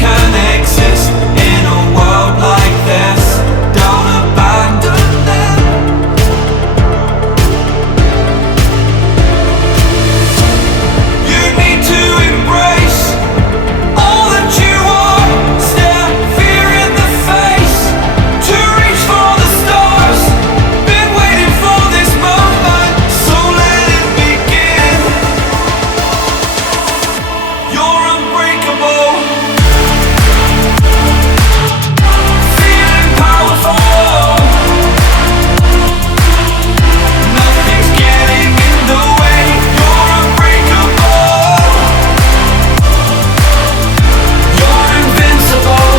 can exist in a world like this. Don't abandon them. You need to embrace all that you are. Stare fear in the face to reach for the stars. Been waiting for this moment, so let it begin. You're unbreakable, feeling powerful. Nothing's getting in the way. You're unbreakable. You're invincible.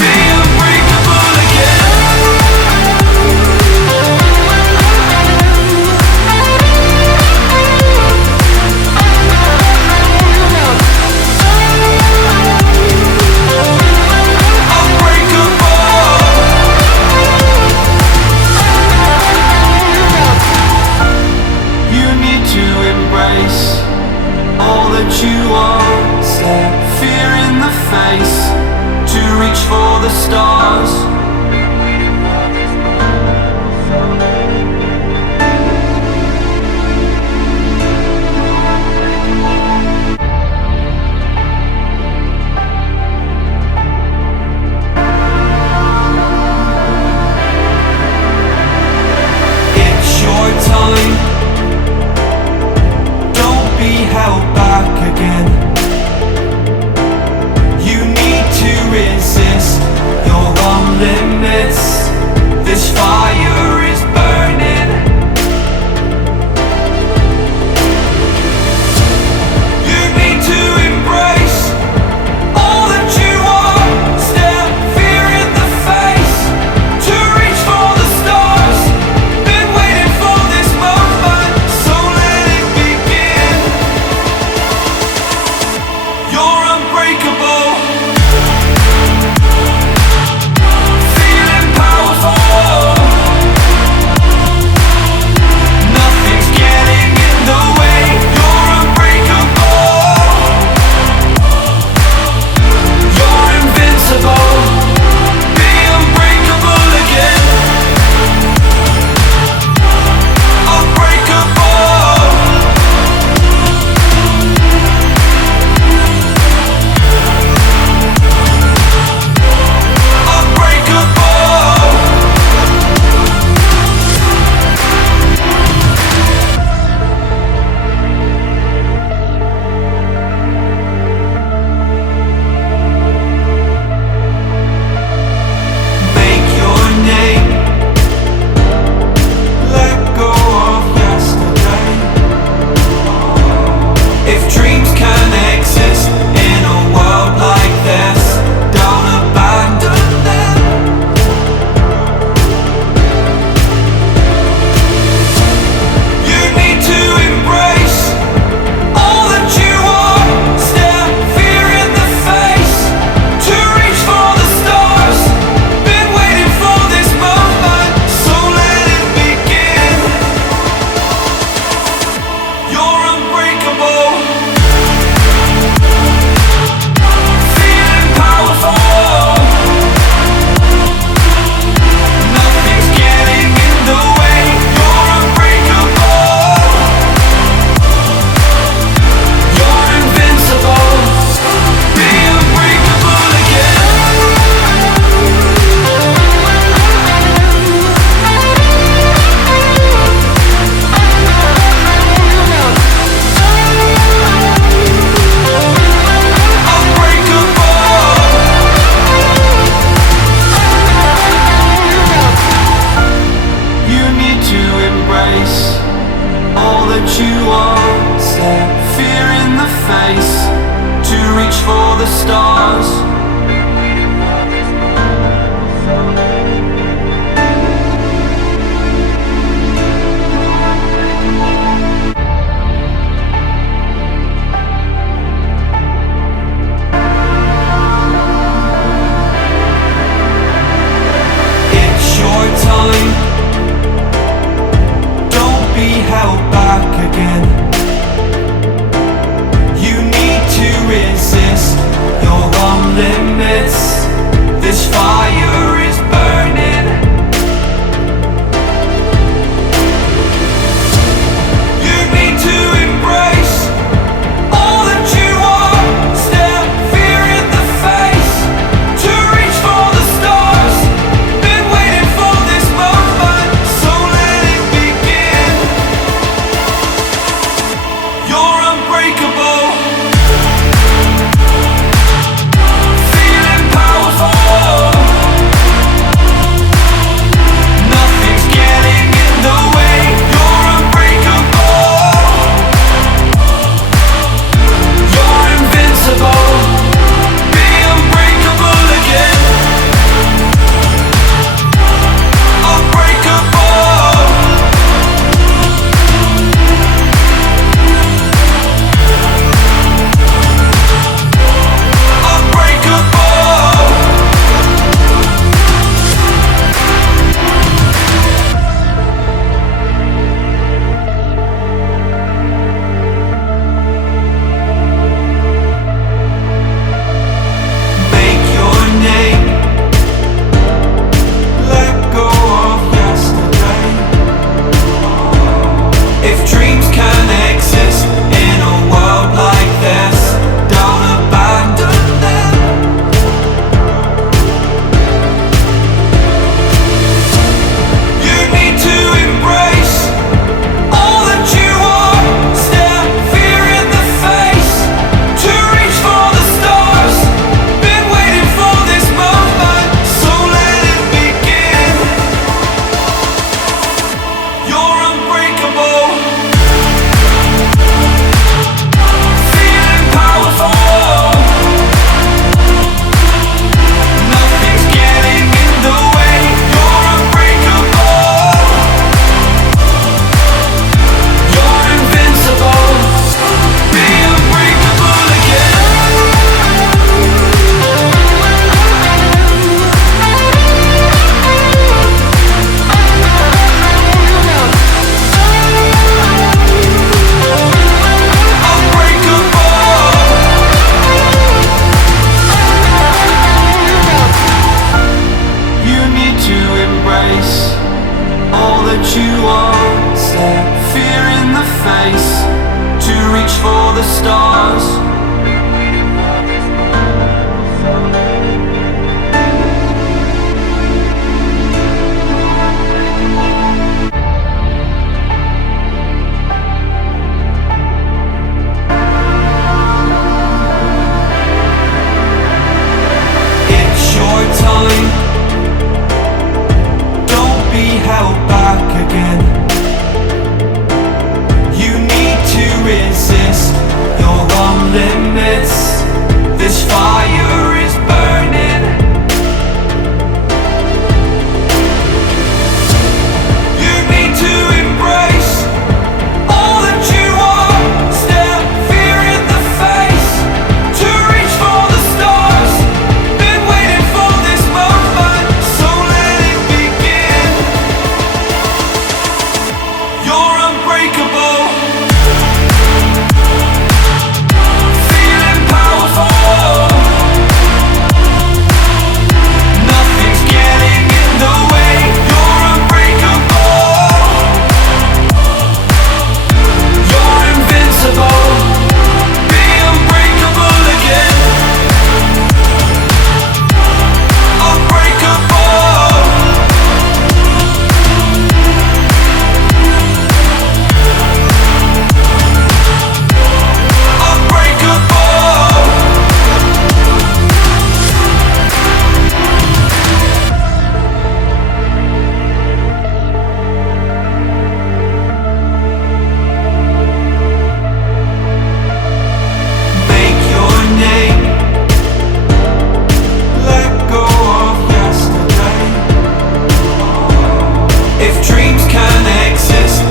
Be unbreakable again. You need to embrace all that you are. Stare fear in the face to reach for the stars. It's your time. Don't be held back again. You need to resist your one your time. Don't be held back again. You need to resist. You're on limits. This fire is burning. You need to embrace all that you are. Stare fear in the face. To reach for the stars. Been waiting for this moment, so let it begin. You're unbreakable. Feeling powerful. Nothing's getting in the way. You're unbreakable. You're invincible. Be unbreakable again. Unbreakable. Unbreakable. Make your name. Let go of yesterday. If dreams can exist,